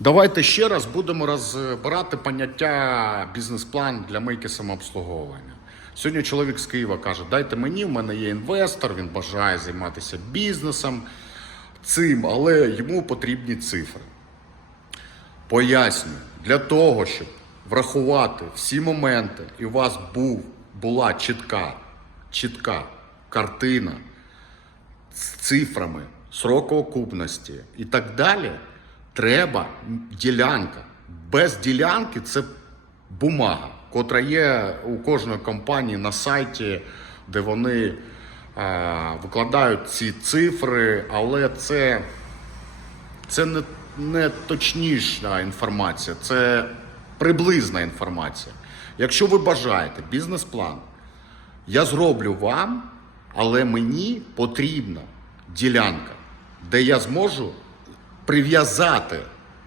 Давайте ще раз будемо розбирати поняття бізнес-план для мийки самообслуговування. Сьогодні чоловік з Києва каже: дайте мені, в мене є інвестор, він бажає займатися бізнесом цим, але йому потрібні цифри. Пояснюю, для того, щоб врахувати всі моменти, і у вас був, була чітка, чітка картина з цифрами, срок окупності і так далі, треба ділянка. Без ділянки це бумага, котра є у кожної компанії на сайті, де вони е, викладають ці цифри, але це це не, не точніша інформація, це приблизна інформація. Якщо ви бажаєте бізнес-план, я зроблю вам, але мені потрібна ділянка, де я зможу прив'язати